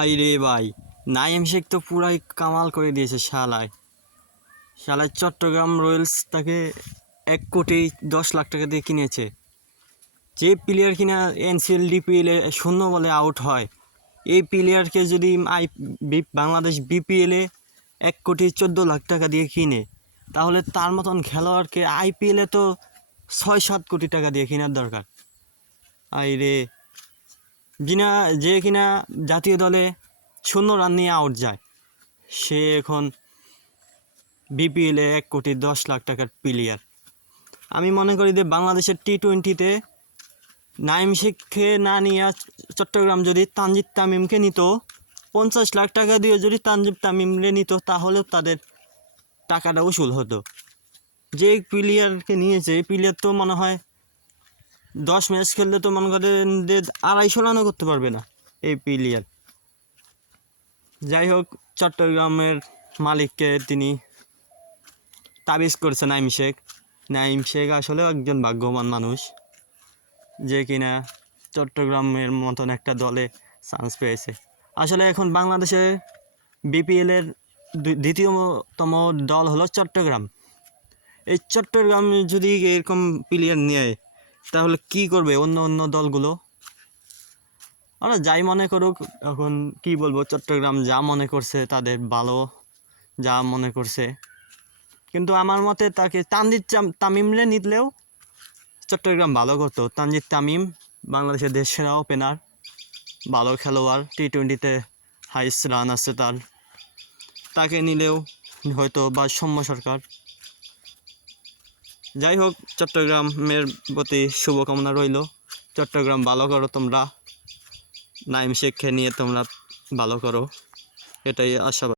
High রে ভাই, নাইম শেখ তো পুরাই কামাল করে দিয়েছে শালায়। চট্টগ্রাম রয়্যালস তাকে 1,10,00,000 টাকা দিয়ে কিনেছে। যে প্লেয়ার কিনা এনসিএল ডিপিএলে 0 বলে আউট হয়, এই প্লেয়ারকে যদি বাংলাদেশ বিপিএলে 1,14,00,000 টাকা দিয়ে কিনে, তাহলে তার মতন খেলোয়াড়কে আইপিএলে তো 6-7 কোটি টাকা দিয়ে কেনার দরকার। আই রে, যে কিনা জাতীয় দলে 0 রান নিয়ে আউট যায়, সে এখন বিপিএলে 1,10,00,000 টাকার প্লেয়ার। আমি মনে করি যে বাংলাদেশের টি-20-তে নাইম শেখকে না নিয়ে চট্টগ্রাম যদি তানজিদ তামিমকে নিত, 50 লাখ টাকা দিয়ে যদি তানজিদ তামিমকে নিত, তাহলেও তাদের টাকাটা উসুল হতো। যে প্লেয়ারকে নিয়েছে, এই প্লেয়ার তো মনে হয় 10 ম্যাচ খেললে তো মনে করেন যে 250 রানও করতে পারবে না এই প্লেয়ার। যাই হোক, চট্টগ্রামের মালিককে তিনি তাবিজ করছে নাইম শেখ আসলেও একজন ভাগ্যবান মানুষ, যে কিনা চট্টগ্রামের মতন একটা দলে চান্স পেয়েছে। আসলে এখন বাংলাদেশে বিপিএলের দ্বিতীয়তম দল হলো চট্টগ্রাম। এই চট্টগ্রাম যদি এরকম প্লেয়ার নেয়, তাহলে কি করবে অন্য দলগুলো? ওরা যাই মনে করুক, এখন কি বলবো, চট্টগ্রাম যা মনে করছে তাদের ভালো, যা মনে করছে। কিন্তু আমার মতে তাকে তানজিদ তামিমরে নিতলেও চট্টগ্রাম ভালো করতো। তানজিদ তামিম বাংলাদেশের দেশ সেরা ওপেনার, ভালো খেলোয়াড়, টি-20-তে হাইস্ট রান আছে তার। তাকে নিলেও হয়তো, বা সৌম্য সরকার। যাই হোক, চট্টগ্রামের প্রতি শুভকামনা রইল। চট্টগ্রাম ভালো করো তোমরা, নাইম শেখকে নিয়ে তোমরা ভালো করো, এটাই আশা।